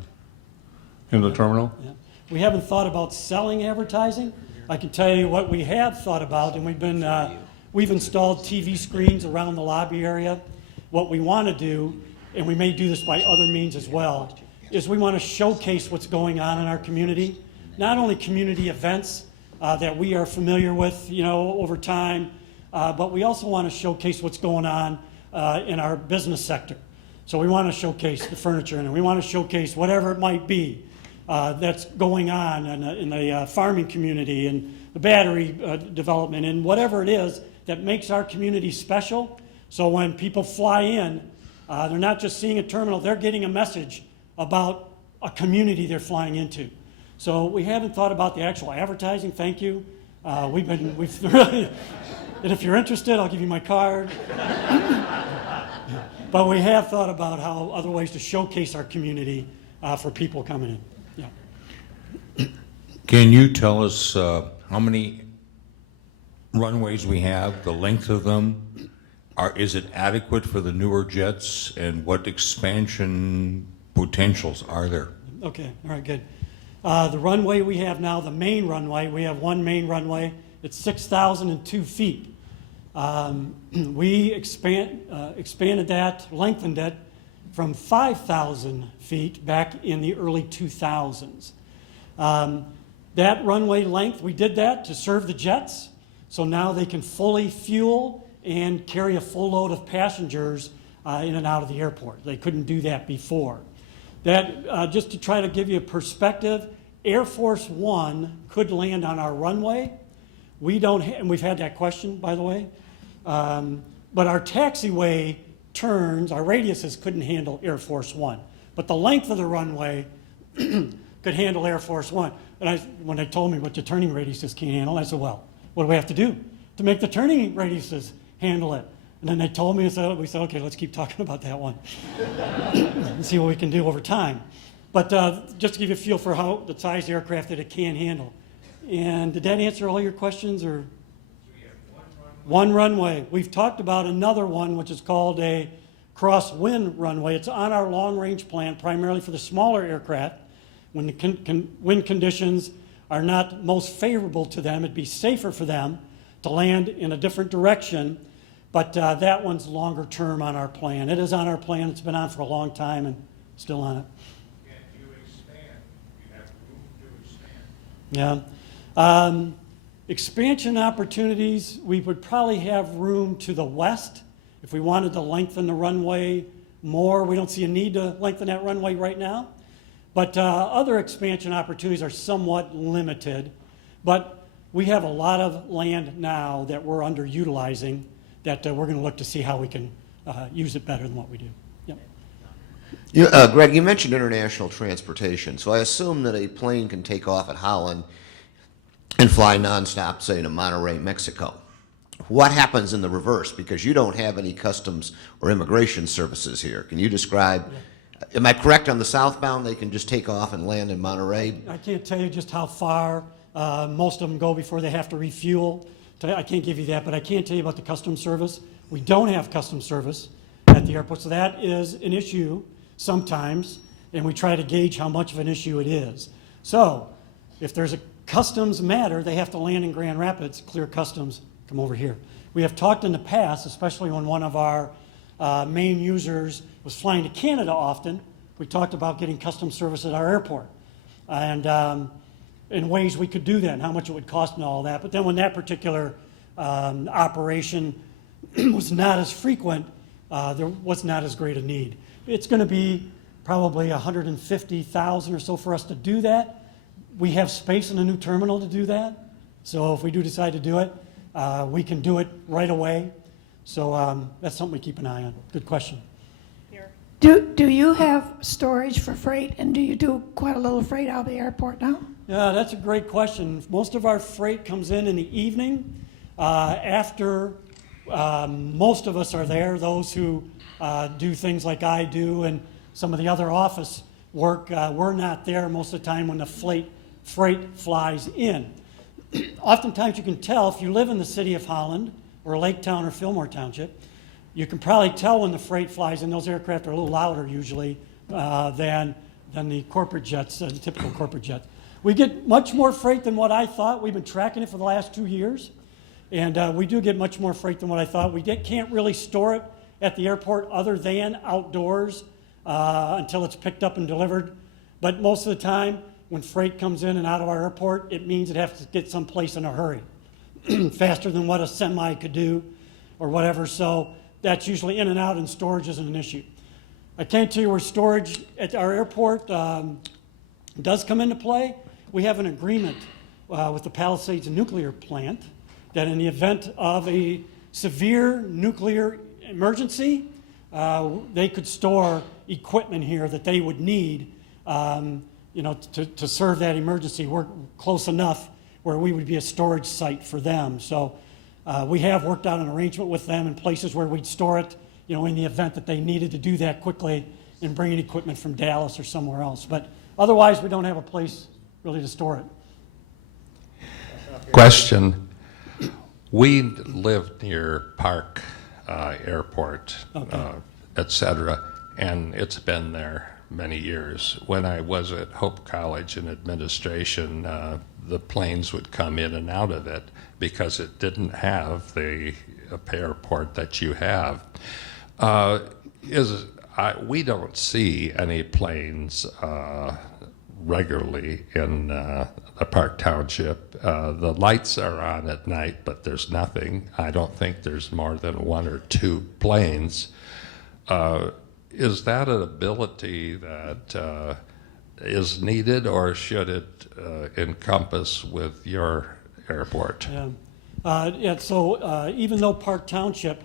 the terminal? Yeah. We haven't thought about selling advertising. I can tell you what we have thought about, and we've installed TV screens around the lobby area. What we want to do, and we may do this by other means as well, is we want to showcase what's going on in our community. Not only community events that we are familiar with, over time, but we also want to showcase what's going on in our business sector. So we want to showcase the furniture, and we want to showcase whatever it might be that's going on in the farming community and the battery development and whatever it is that makes our community special. So when people fly in, they're not just seeing a terminal, they're getting a message about a community they're flying into. So we haven't thought about the actual advertising, thank you. We've really, and if you're interested, I'll give you my card. But we have thought about how other ways to showcase our community for people coming in. Yeah. Can you tell us how many runways we have, the length of them? Is it adequate for the newer jets, and what expansion potentials are there? Okay, all right, good. The runway we have now, the main runway, we have one main runway. It's 6,002 feet. We expanded that, lengthened it from 5,000 feet back in the early 2000s. That runway length, we did that to serve the jets, so now they can fully fuel and carry a full load of passengers in and out of the airport. They couldn't do that before. That, just to try to give you a perspective, Air Force One could land on our runway. We don't, and we've had that question, by the way, but our taxiway turns, our radiuses couldn't handle Air Force One. But the length of the runway could handle Air Force One. And when they told me what the turning radiuses can't handle, I said, well, what do we have to do to make the turning radiuses handle it? And then they told me, so we said, okay, let's keep talking about that one and see what we can do over time. But just to give you a feel for how the size aircraft that it can handle. And did that answer all your questions? Or one runway. We've talked about another one, which is called a crosswind runway. It's on our long-range plan, primarily for the smaller aircraft. When the wind conditions are not most favorable to them, it'd be safer for them to land in a different direction. But that one's longer term on our plan. It is on our plan. It's been on for a long time and still on it. Can you expand? You have room to expand. Yeah. Expansion opportunities, we would probably have room to the west if we wanted to lengthen the runway more. We don't see a need to lengthen that runway right now. But other expansion opportunities are somewhat limited. But we have a lot of land now that we're underutilizing that we're going to look to see how we can use it better than what we do. Yep. Greg, you mentioned international transportation, so I assume that a plane can take off at Holland and fly nonstop, say, to Monterrey, Mexico. What happens in the reverse? Because you don't have any customs or immigration services here. Can you describe, am I correct on the southbound, they can just take off and land in Monterrey? I can't tell you just how far most of them go before they have to refuel. I can't give you that, but I can tell you about the customs service. We don't have customs service at the airport, so that is an issue sometimes, and we try to gauge how much of an issue it is. So if there's a customs matter, they have to land in Grand Rapids, clear customs, come over here. We have talked in the past, especially when one of our main users was flying to Canada often, we talked about getting customs service at our airport. And in ways we could do that and how much it would cost and all that. But then when that particular operation was not as frequent, there was not as great a need. It's going to be probably $150,000 or so for us to do that. We have space in a new terminal to do that. So if we do decide to do it, we can do it right away. So that's something we keep an eye on. Good question. Do you have storage for freight, and do you do quite a little freight out of the airport now? Yeah, that's a great question. Most of our freight comes in the evening after most of us are there. Those who do things like I do and some of the other office work, we're not there most of the time when the freight flies in. Oftentimes you can tell if you live in the city of Holland or Lake Town or Fillmore Township, you can probably tell when the freight flies in. Those aircraft are a little louder usually than than the corporate jets, the typical corporate jets. We get much more freight than what I thought. We've been tracking it for the last 2 years, and we do get much more freight than what I thought. We can't really store it at the airport other than outdoors until it's picked up and delivered. But most of the time, when freight comes in and out of our airport, it means it has to get someplace in a hurry, faster than what a semi could do or whatever. So that's usually in and out, and storage isn't an issue. I can't tell you where storage at our airport does come into play. We have an agreement with the Palisades nuclear plant that in the event of a severe nuclear emergency, they could store equipment here that they would need, to serve that emergency. We're close enough where we would be a storage site for them. So we have worked out an arrangement with them in places where we'd store it, in the event that they needed to do that quickly and bring in equipment from Dallas or somewhere else. But otherwise, we don't have a place really to store it. Question. We lived near Park Airport, et cetera, and it's been there many years. When I was at Hope College in administration, the planes would come in and out of it because it didn't have the airport that you have. We don't see any planes regularly in the Park Township. The lights are on at night, but there's nothing. I don't think there's more than 1 or 2 planes. Is that an ability that is needed, or should it encompass with your airport? So even though Park Township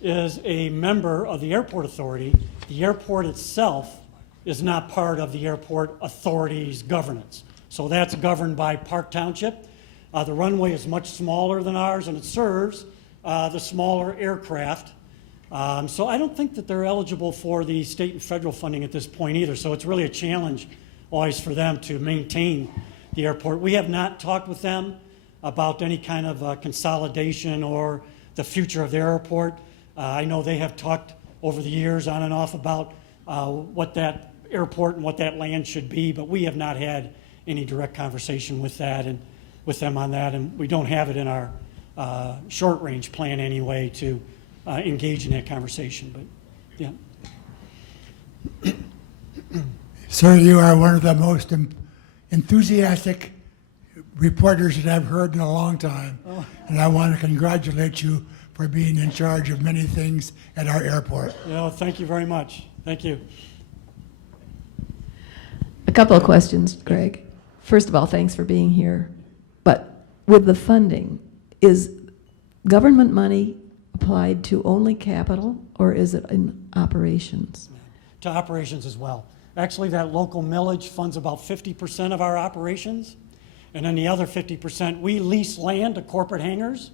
is a member of the airport authority, the airport itself is not part of the airport authority's governance. So that's governed by Park Township. The runway is much smaller than ours, and it serves the smaller aircraft. So I don't think that they're eligible for the state and federal funding at this point either. So it's really a challenge always for them to maintain the airport. We have not talked with them about any kind of consolidation or the future of their airport. I know they have talked over the years on and off about what that airport and what that land should be, but we have not had any direct conversation with that and with them on that, and we don't have it in our short-range plan anyway to engage in that conversation. But yeah. Sir, you are one of the most enthusiastic reporters that I've heard in a long time, and I want to congratulate you for being in charge of many things at our airport. Thank you very much. Thank you. A couple of questions, Greg. First of all, thanks for being here. But with the funding, is government money applied to only capital, or is it in operations? To operations as well. Actually, that local millage funds about 50% of our operations, and then the other 50%, we lease land to corporate hangars.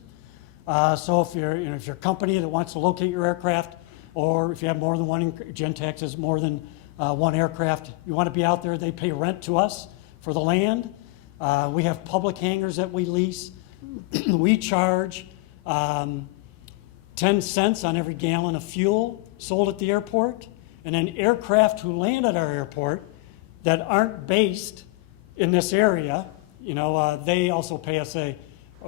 So if you're a company that wants to locate your aircraft, or if you have more than one, Gentex has more than one aircraft, you want to be out there, they pay rent to us for the land. We have public hangars that we lease. We charge 10 cents on every gallon of fuel sold at the airport. And then aircraft who land at our airport that aren't based in this area, they also pay us a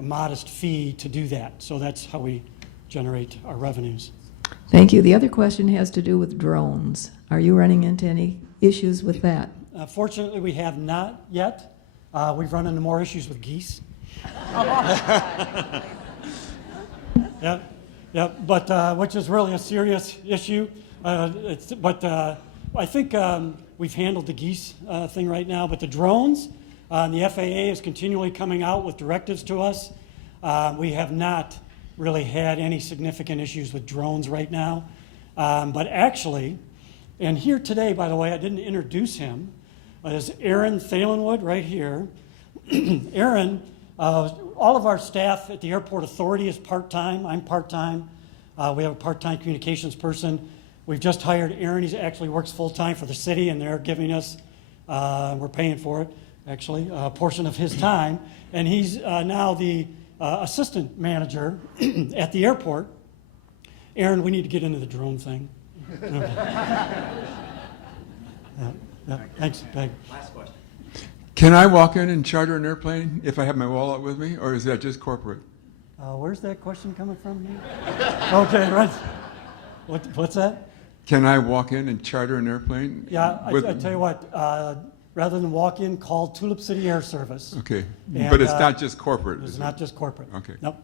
modest fee to do that. So that's how we generate our revenues. Thank you. The other question has to do with drones. Are you running into any issues with that? Fortunately, we have not yet. We've run into more issues with geese. But which is really a serious issue. I think we've handled the geese thing right now. But the drones, the FAA is continually coming out with directives to us. We have not really had any significant issues with drones right now. But actually, and here today, by the way, I didn't introduce him, is Aaron Thalenwood right here. Aaron, all of our staff at the Airport Authority is part-time. I'm part-time. We have a part-time communications person. We've just hired Aaron. He actually works full-time for the city, and they're giving us, we're paying for it, actually, a portion of his time. And he's now the assistant manager at the airport. Aaron, we need to get into the drone thing. Yeah, thanks, Peg. Can I walk in and charter an airplane if I have my wallet with me, or is that just corporate? Where's that question coming from? Okay, right. What's that? Can I walk in and charter an airplane? Yeah, I with- tell you what, rather than walk in, call Tulip City Air Service. Okay, And, but it's not just corporate. It's is it? not just corporate. Okay. Nope.